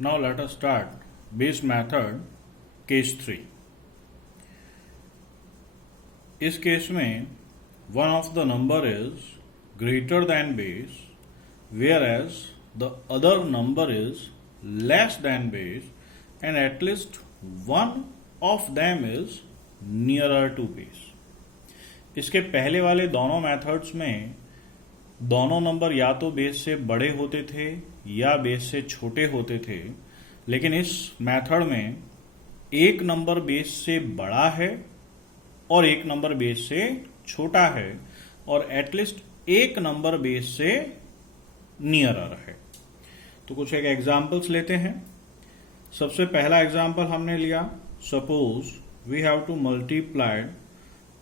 Now let us start base method case 3. इस case में one of the number is greater than base whereas the other number is less than base and at least one of them is nearer to base. इसके पहले वाले दोनों methods में दोनों number या तो बेस से बड़े होते थे या बेस से छोटे होते थे, लेकिन इस मेथड में एक नंबर बेस से बड़ा है और एक नंबर बेस से छोटा है और एटलीस्ट एक नंबर बेस से नियरर है. तो कुछ एक एग्जांपल्स लेते हैं. सबसे पहला एग्जांपल हमने लिया, suppose we have to multiply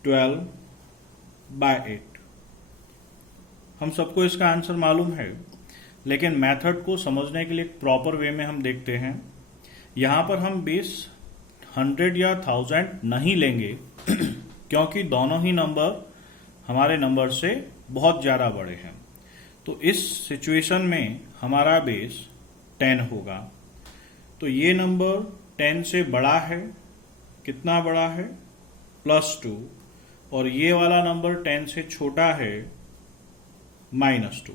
12 by 8. हम सबको इसका आंसर मालूम है, लेकिन मेथड को समझने के लिए एक प्रॉपर वे में हम देखते हैं. यहां पर हम बेस 100 या 1000 नहीं लेंगे क्योंकि दोनों ही नंबर हमारे नंबर से बहुत ज्यादा बड़े हैं. तो इस सिचुएशन में हमारा बेस 10 होगा. तो ये नंबर 10 से बड़ा है. कितना बड़ा है? +2. और ये वाला नंबर 10 से छोटा है, -2.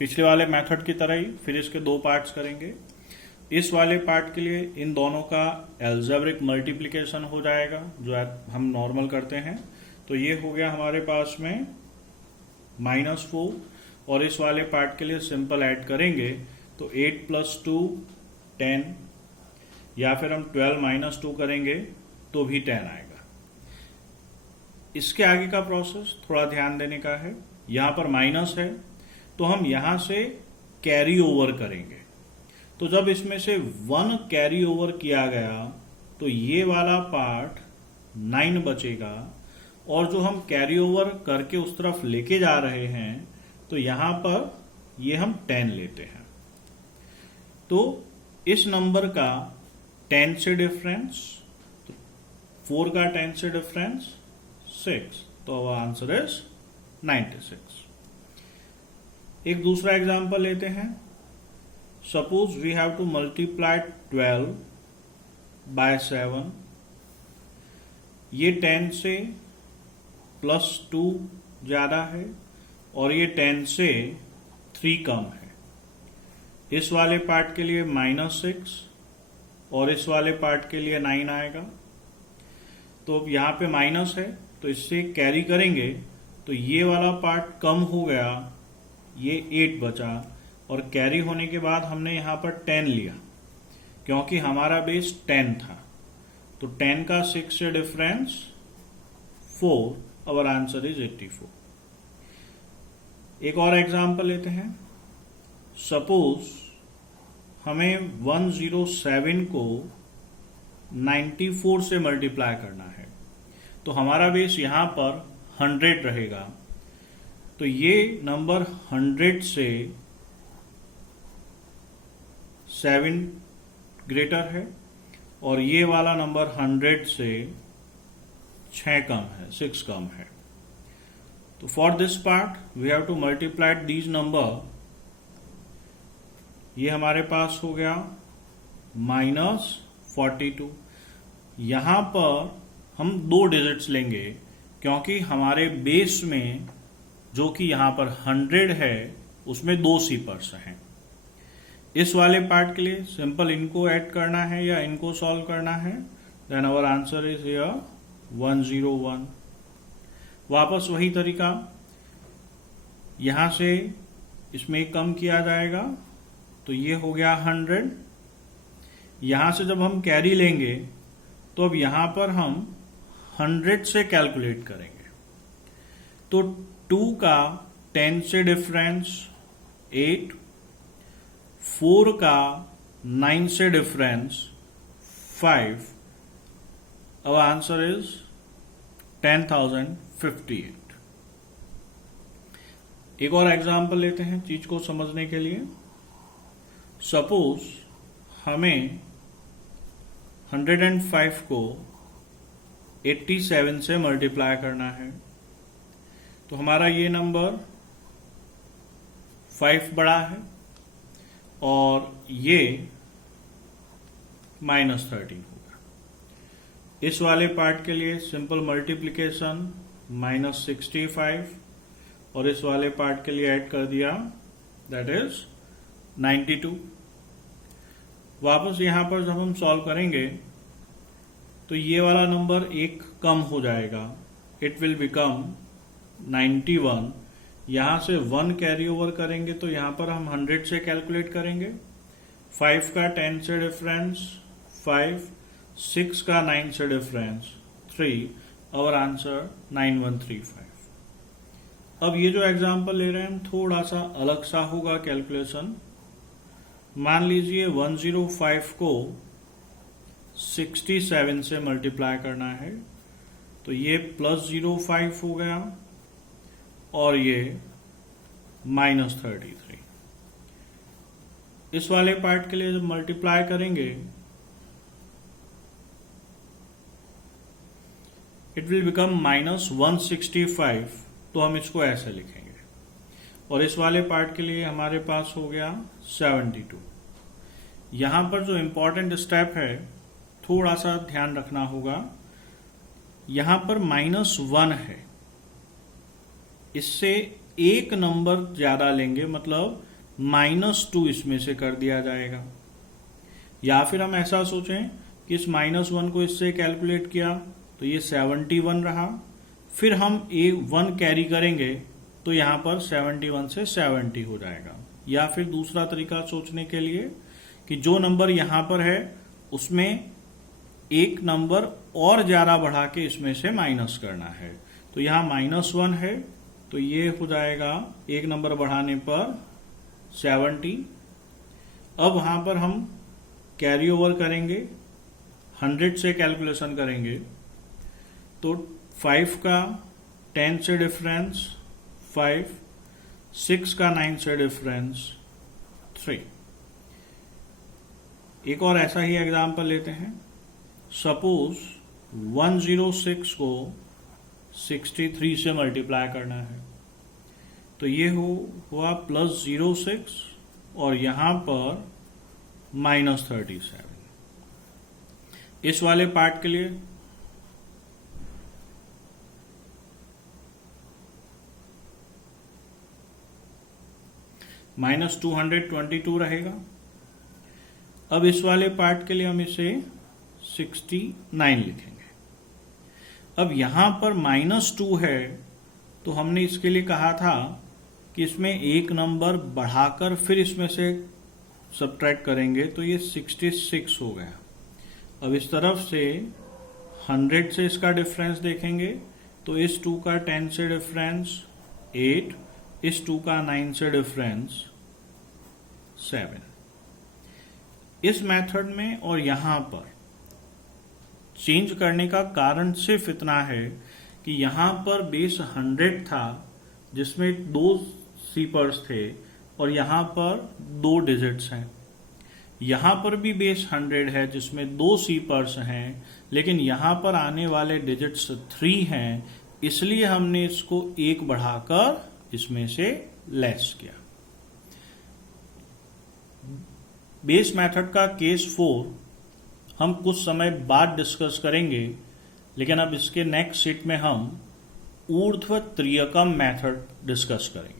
पिछले वाले मेथड की तरह ही फिर इसके दो पार्ट्स करेंगे. इस वाले पार्ट के लिए इन दोनों का एल्जेब्रिक मल्टीप्लिकेशन हो जाएगा जो हम नॉर्मल करते हैं. तो ये हो गया हमारे पास में -4 और इस वाले पार्ट के लिए सिंपल ऐड करेंगे तो 8 + 2 10 या फिर हम 12 - 2 करेंगे तो भी 10 आएगा. इसके आगे का प्रोसेस थोड़ा ध्यान देने का है. यहां पर माइनस है तो हम यहां से कैरी ओवर करेंगे. तो जब इसमें से 1 कैरी ओवर किया गया तो ये वाला पार्ट 9 बचेगा और जो हम कैरी ओवर करके उस तरफ लेके जा रहे हैं तो यहां पर ये हम 10 लेते हैं. तो इस नंबर का 10 से डिफरेंस, 4 का 10 से डिफरेंस 6. तो आवर आंसर इज 96. एक दूसरा एग्जांपल लेते हैं. Suppose we have to multiply 12 by 7. ये 10 से +2 ज्यादा है और ये 10 से 3 कम है. इस वाले पार्ट के लिए -6 और इस वाले पार्ट के लिए 9 आएगा. तो अब यहां पे माइनस है तो इससे कैरी करेंगे तो ये वाला पार्ट कम हो गया, ये 8 बचा और कैरी होने के बाद हमने यहां पर 10 लिया क्योंकि हमारा बेस 10 था. तो 10 का 6 से डिफरेंस 4. Our answer is 84. एक और एग्जांपल लेते हैं. सपोज हमें 107 को 94 से मल्टीप्लाई करना है तो हमारा बेस यहां पर 100 रहेगा. तो ये नंबर 100 से 7 ग्रेटर है और ये वाला नंबर 100 से 6 कम है, 6 कम है. तो for this part we have to multiply these number. ये हमारे पास हो गया -42. यहां पर हम 2 डिजिट्स लेंगे क्योंकि हमारे बेस में जो कि यहां पर 100 है उसमें 2 सीपर्स हैं. इस वाले पार्ट के लिए सिंपल इनको ऐड करना है या इनको सॉल्व करना है. Then our answer is here 101. वापस वही तरीका, यहां से इसमें कम किया जाएगा तो ये हो गया 100. यहां से जब हम कैरी लेंगे तो अब यहां पर हम 100 से कैलकुलेट करेंगे. तो 2 का 10 से डिफरेंस 8, 4 का 9 से डिफरेंस 5. Our answer is 10,058. एक और एग्जांपल लेते हैं चीज को समझने के लिए. सपोज हमें 105 को 87 से मल्टीप्लाई करना है तो हमारा ये नंबर 5 बड़ा है और ये -13 होगा। इस वाले पार्ट के लिए सिंपल मल्टीप्लिकेशन -65 और इस वाले पार्ट के लिए ऐड कर दिया, दैट इज 92। वापस यहां पर जब हम सॉल्व करेंगे तो ये वाला नंबर एक कम हो जाएगा, इट विल बिकम 91। यहां से 1 कैरी ओवर करेंगे तो यहां पर हम 100 से कैलकुलेट करेंगे। 5 का 10 से डिफरेंस 5, 6 का 9 से डिफरेंस 3, और आंसर 9135। अब ये जो एग्जाम्पल ले रहे हैं हम थोड़ा सा अलग सा होगा कैलकुलेशन। मान लीजिए 105 को 67 से मल्टीप्लाई करना है, तो ये +05 हो गया और ये -33। इस वाले पार्ट के लिए जब मल्टीप्लाई करेंगे इट विल बिकम -165, तो हम इसको ऐसे लिखेंगे। और इस वाले पार्ट के लिए हमारे पास हो गया 72। यहां पर जो इंपॉर्टेंट स्टेप है थोड़ा सा ध्यान रखना होगा, यहां पर -1 है, इससे एक नंबर ज्यादा लेंगे, मतलब -2 इसमें से कर दिया जाएगा। या फिर हम ऐसा सोचें कि इस -1 को इससे कैलकुलेट किया तो ये 71 रहा, फिर हम 1 कैरी करेंगे तो यहां पर 71 से 70 हो जाएगा। या फिर दूसरा तरीका सोचने के लिए कि जो नंबर यहां पर है उसमें एक नंबर और ज्यादा बढ़ा के इसमें से माइनस करना है, तो यहां -1 है तो ये हो जाएगा एक नंबर बढ़ाने पर 70। अब वहां पर हम कैरी ओवर करेंगे, 100 से कैलकुलेशन करेंगे तो 5 का 10 से डिफरेंस 5, 6 का 9 से डिफरेंस 3। एक और ऐसा ही एग्जांपल लेते हैं। सपोज 106 को 63 से मल्टीप्लाई करना है, तो ये हुआ +06 और यहां पर -37। इस वाले पार्ट के लिए -222 रहेगा। अब इस वाले पार्ट के लिए हम इसे 69 लिखेंगे। अब यहां पर -2 है तो हमने इसके लिए कहा था कि इसमें एक नंबर बढ़ाकर फिर इसमें से सब्ट्रैक्ट करेंगे, तो ये 66 हो गया। अब इस तरफ से 100 से इसका डिफरेंस देखेंगे तो इस 2 का 10 से डिफरेंस 8, इस 2 का 9 से डिफरेंस 7। इस मेथड में और यहां पर चेंज करने का कारण सिर्फ इतना है कि यहां पर बेस 100 था जिसमें 2 सीपर्स थे और यहां पर 2 डिजिट्स हैं। यहां पर भी बेस 100 है जिसमें 2 सीपर्स हैं, लेकिन यहां पर आने वाले डिजिट्स 3 हैं, इसलिए हमने इसको 1 बढ़ाकर इसमें से लेस किया। बेस मेथड का केस 4 हम कुछ समय बाद डिस्कस करेंगे, लेकिन अब इसके नेक्स्ट शीट में हम ऊर्ध्व त्रियकम मेथड डिस्कस करेंगे।